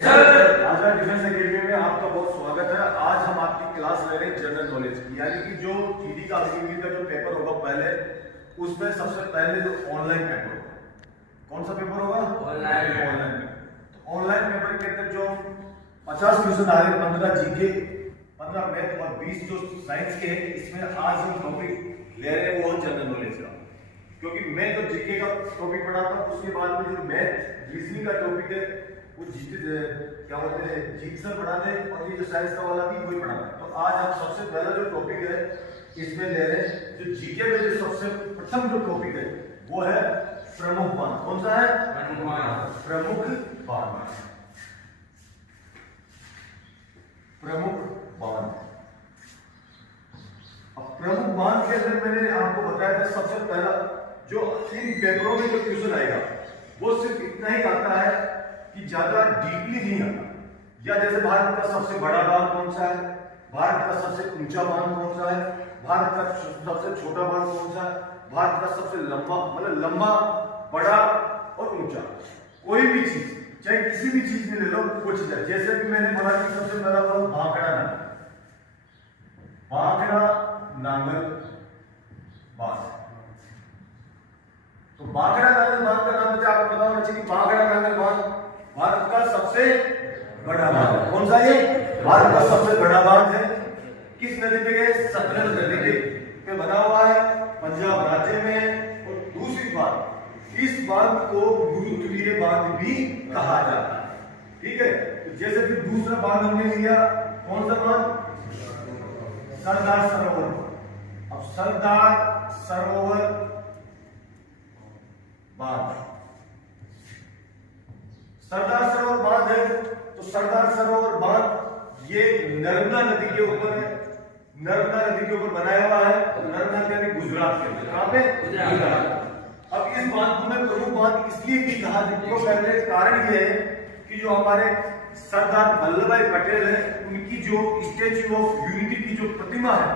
आजाद defence academy में आपका बहुत स्वागत है। आज हम आपकी क्लास ले रहे हैं जनरल नॉलेज की, यानी कि जो जीडी का अग्निवीर का जो पेपर होगा पहले, उसमें सबसे पहले जो ऑनलाइन पेपर होगा। कौन सा पेपर होगा? ऑनलाइन। ऑनलाइन पेपर के अंदर जो 50 क्वेश्चन आ रहे, 15 जीके, 15 मैथ और 20 जो साइंस के हैं, इसमें आज हम टॉपिक ले रहे हैं वो जनरल नॉलेज का। क्योंकि मैं तो जीके का टॉपिक पढ़ाता हूँ, उसके बाद में जो मैथ रीजनिंग का टॉपिक है वो क्या बोलते हैं जीत सर पढ़ाते हैं, और ये जो साइंस का वाला भी वही पढ़ाता है। तो आज हम सबसे पहला जो टॉपिक है इसमें ले रहे हैं, जो जीके में जो सबसे प्रथम जो टॉपिक है वो है प्रमुख बांध। कौन सा है? प्रमुख बांध। प्रमुख बांध। अब प्रमुख बांध के अंदर मैंने आपको बताया था, सबसे पहला जो इन पेपरों में जो क्वेश्चन आएगा वो सिर्फ इतना ही आता है कि ज्यादा डीपली नहीं आता। या जैसे भारत का सबसे बड़ा बांध कौन सा है, भारत का सबसे ऊंचा बांध कौन सा है, भारत का सबसे छोटा बांध कौन सा है, भारत का सबसे लंबा, मतलब लंबा, बड़ा और ऊंचा, कोई भी चीज, चाहे किसी भी चीज में ले लो वो चीज है। जैसे कि मैंने पढ़ा कि सबसे पहला बांध भाखड़ा नांगल, भाखड़ा नांगल बांध। तो भाखड़ा नांगल बांध का नाम मुझे आपको पता होना चाहिए। भाखड़ा नांगल बांध भारत का सबसे बड़ा बांध है। कौन सा? ये भारत का सबसे बड़ा बांध है। किस नदी पे है? सतलज नदी पे बना हुआ है, पंजाब राज्य में। और दूसरी बात, इस बांध को गुरुत्वीय बांध भी कहा जाता है। ठीक है, तो जैसे कि दूसरा बांध हमने लिया, कौन सा बांध? सरदार सरोवर। अब सरदार सरोवर बांध, सरदार सरोवर बांध है। तो सरदार सरोवर बांध ये नर्मदा नदी के ऊपर है, नर्मदा नदी के ऊपर बनाया हुआ है। और नर्मदा नदी गुजरात के अंदर, कहां पे? गुजरात। अब इस बांध को मैं प्रमुख बांध इसलिए भी कहा, क्यों पहले कारण ये है कि जो हमारे सरदार वल्लभ भाई पटेल है, उनकी जो स्टैच्यू ऑफ यूनिटी की जो प्रतिमा है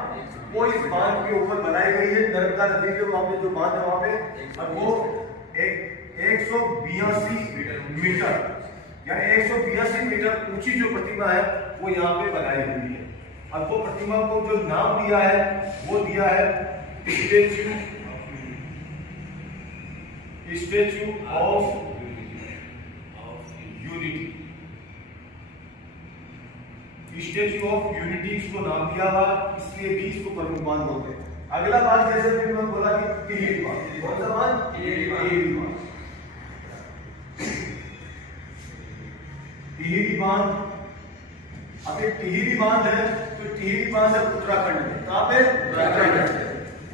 वो इस बांध के ऊपर बनाई गई है। नर्मदा नदी के वहां पे जो बांध है वहां पे, और वो 182 मीटर, यानी 182 मीटर ऊंची जो प्रतिमा है वो यहाँ पे बनाई हुई है। अब वो प्रतिमा को जो नाम दिया है वो दिया है statue of unity. Statue of unity इसको नाम दिया हुआ, इसलिए भी इसको प्रमुख बांध बोलते हैं। अगला बांध जैसे कि मैं बोला कि टिहरी बांध। कौन सा बांध? टिहरी बांध। टिहरी बांध। अब एक टिहरी बांध है, तो टिहरी बांध है उत्तराखंड में। कहां पे?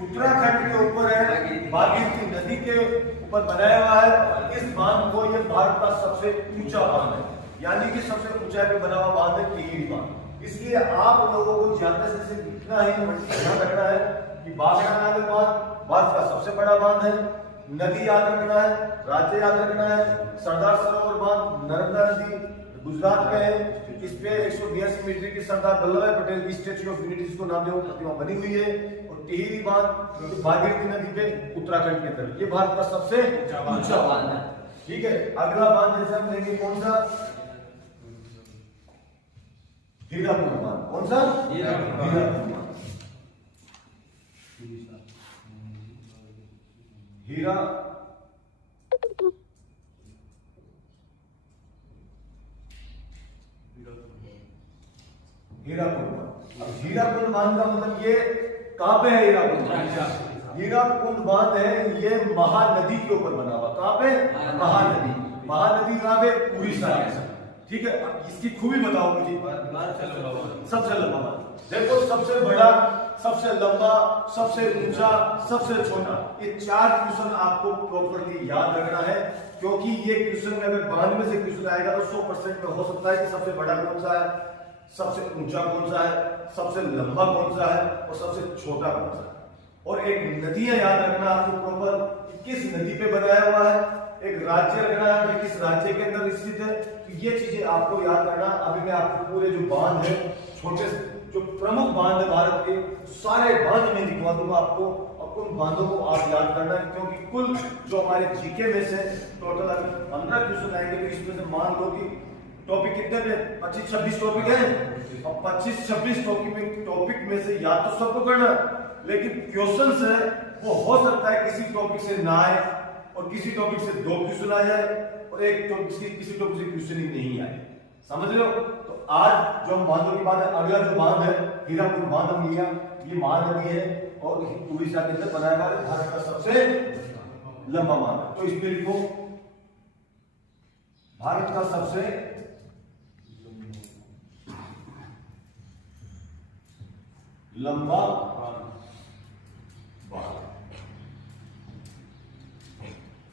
उत्तराखंड के ऊपर है, भागीरथी नदी के ऊपर बनाया हुआ है। इस बांध को ये भारत का सबसे ऊंचा बांध है, यानी कि सबसे ऊंचाई पे बना हुआ बांध है टिहरी बांध। इसलिए आप लोगों को ज्यादा से इतना ही ध्यान रखना है कि भाखड़ा नांगल बांध भारत का सबसे बड़ा बांध है, नदी याद रखना है, राज्य याद रखना है। सरदार सरोवर बांध नर्मदा नदी गुजरात में है। इस पे 182 मीटर की सरदार वल्लभ भाई पटेल की स्टैच्यू ऑफ यूनिटी जिसको नाम दिया प्रतिमा बनी हुई है। और टिहरी बांध जो भागीरथी नदी पे उत्तराखंड के अंदर, ये भारत का सबसे ऊंचा बांध है। ठीक है, अगला बांध जैसे हम लेंगे कौन सा? हीराकुंड बांध। कौन सा? हीराकुंड बांध। हीराकुंड बांध। अब हीराकुंड बांध का मतलब ये कहां पे है? हीराकुंड बांध। हीराकुंड बांध है ये महानदी के ऊपर बना हुआ। कहां पे? महानदी। महानदी कहां पे? उड़ीसा में। ठीक है, इसकी खूबी बताओ मुझे। सबसे लंबा बांध देखो, सबसे बड़ा, सबसे लंबा, सबसे ऊंचा, सबसे छोटा, ये 4 क्वेश्चन आपको प्रॉपर्ली याद रखना है। क्योंकि ये क्वेश्चन में अगर बांध में से क्वेश्चन आएगा तो 100% में हो सकता है कि सबसे बड़ा कौन सा है, सबसे ऊंचा कौन सा है, सबसे लंबा कौन सा है और सबसे छोटा कौन सा है। और एक नदियां याद रखना आपको प्रॉपर, किस नदी पे बनाया हुआ है। एक राज्य रखना है कि किस राज्य के अंदर स्थित है। तो ये चीजें आपको याद रखना। अभी मैं आपको पूरे जो बांध है, छोटे जो प्रमुख बांध है भारत के, सारे बांध में दिखवा दूंगा आपको, और उन बांधों को आप याद करना है। क्योंकि कुल जो हमारे जीके में से टोटल 15 क्वेश्चन आएंगे, तो इसमें से मान लो कि टॉपिक कितने 25-26 टॉपिक है, और 25-26 टॉपिक में से या तो सबको करना, लेकिन क्वेश्चन है वो हो सकता है किसी टॉपिक से ना आए, और किसी टॉपिक से 2 क्वेश्चन आ जाए, और एक टॉपिक से किसी टॉपिक से क्वेश्चन ही नहीं आए। समझ रहे हो? तो आज जो बांधों की बात है, अगला जो बांध है हीराकुद बांध हम लिया, ये महानदी है और उड़ीसा के अंदर बनाया गया भारत का सबसे लंबा बांध। तो इसमें लिखो भारत का सबसे लंबा बांध,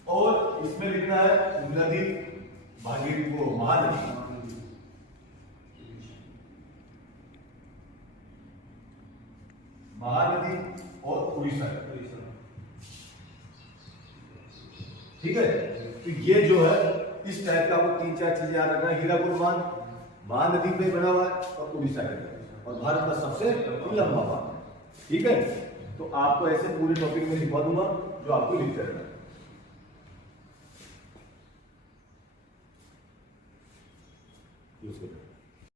और इसमें लिखना है नदी भागीरथी को महानदी, महानदी और उड़ीसा। ठीक है, तो ये जो है इस टाइप का आपको 3-4 चीजें याद रखना है। हीराकुद बांध महानदी पे बना हुआ है और उड़ीसा के, और भारत का सबसे लंबा बांध। ठीक है, तो आपको ऐसे पूरे टॉपिक में लिखवा दूंगा जो आपको लिखते रहना है।